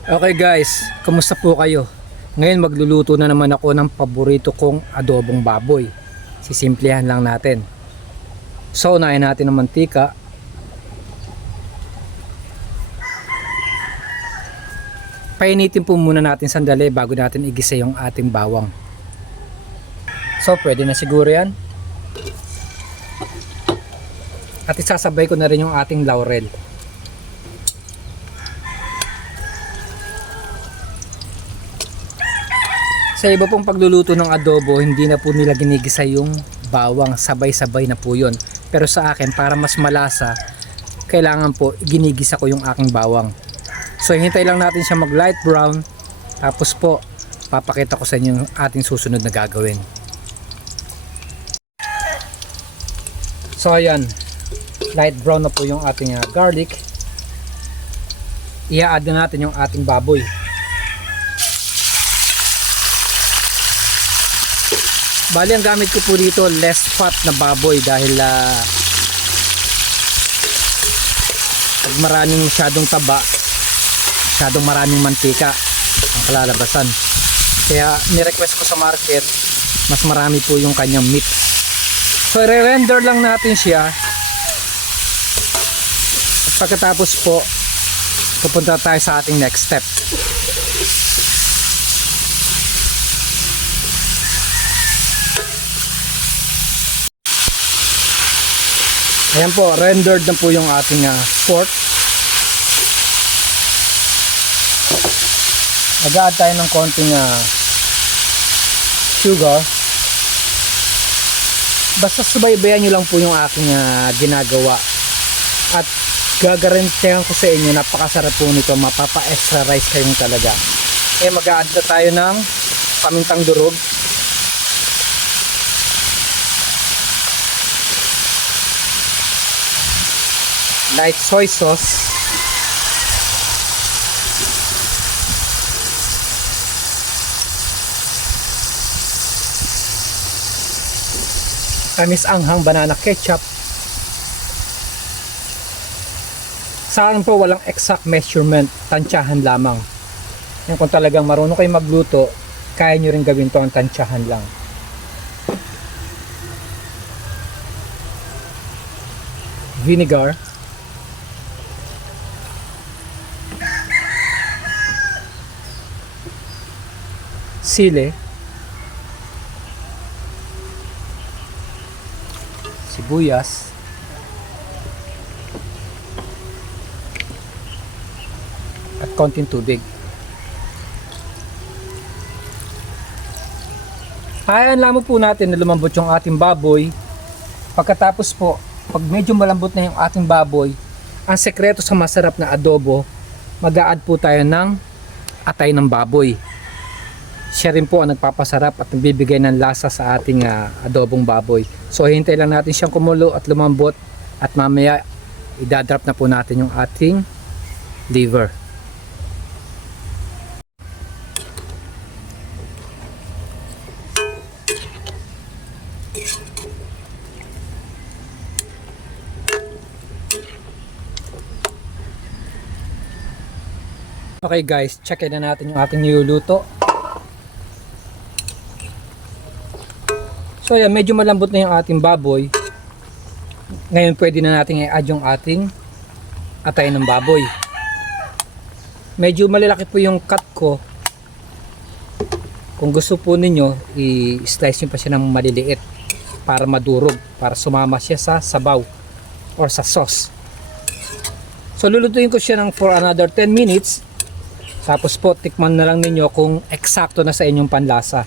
Okay guys, kumusta po kayo? Ngayon magluluto na naman ako ng paborito kong adobong baboy. Sisimplihan lang natin. So, unahin natin ng mantika. Painitin po muna natin sandali bago natin igisa yung ating bawang. So, pwede na siguro yan. At isasabay ko na rin yung ating laurel. Sa iba pong pagluluto ng adobo, hindi na po nila ginigisa yung bawang, sabay-sabay na po yun. Pero sa akin, para mas malasa, kailangan po ginigisa ko yung aking bawang. So hintay lang natin siya mag light brown, tapos po papakita ko sa inyo yung ating susunod na gagawin. So ayan, light brown na po yung ating garlic. I-add na natin yung ating baboy. Bali, ang gamit ko po dito less fat na baboy dahil pag maraming masyadong taba, masyadong maraming mantika ang kalalabasan. Kaya nirequest ko sa market, mas marami po yung kanyang meat. So re-render lang natin siya. At pagkatapos po, pupunta tayo sa ating next step. Ayan po, rendered na po yung ating pork. Mag-add tayo ng konting sugar. Basta subaybayan nyo lang po yung aking ginagawa. At gagarantihan ko sa inyo, napakasarap po nito. Mapapa-extra rice kayong talaga. Eh, mag-add na tayo ng pamintang durog. Light soy sauce, tamis anghang banana ketchup. Sa akin po walang exact measurement, tansyahan lamang. Yan, kung talagang marunong kayo magluto, kaya nyo rin gawin to, ang tansyahan lang. Vinegar, sili, sibuyas, at konting tubig. Hayaan lamang po natin na lumambot yung ating baboy. Pagkatapos po, pag medyo malambot na yung ating baboy, ang sekreto sa masarap na adobo, mag-a-add po tayo ng atay ng baboy. Siya rin po ang nagpapasarap at nagbibigay ng lasa sa ating adobong baboy. So hintay lang natin siyang kumulo at lumambot, at mamaya idadrop na po natin yung ating liver. Okay guys, check na natin yung ating niluluto. So yan, medyo malambot na yung ating baboy. Ngayon pwede na natin i-add yung ating atay ng baboy. Medyo malalaki po yung cut ko. Kung gusto po ninyo, i-slice nyo pa siya ng maliliit para madurog, para sumama siya sa sabaw or sa sauce. So lulutuin ko siya for another 10 minutes. Tapos po, tikman na lang ninyo kung eksakto na sa inyong panlasa.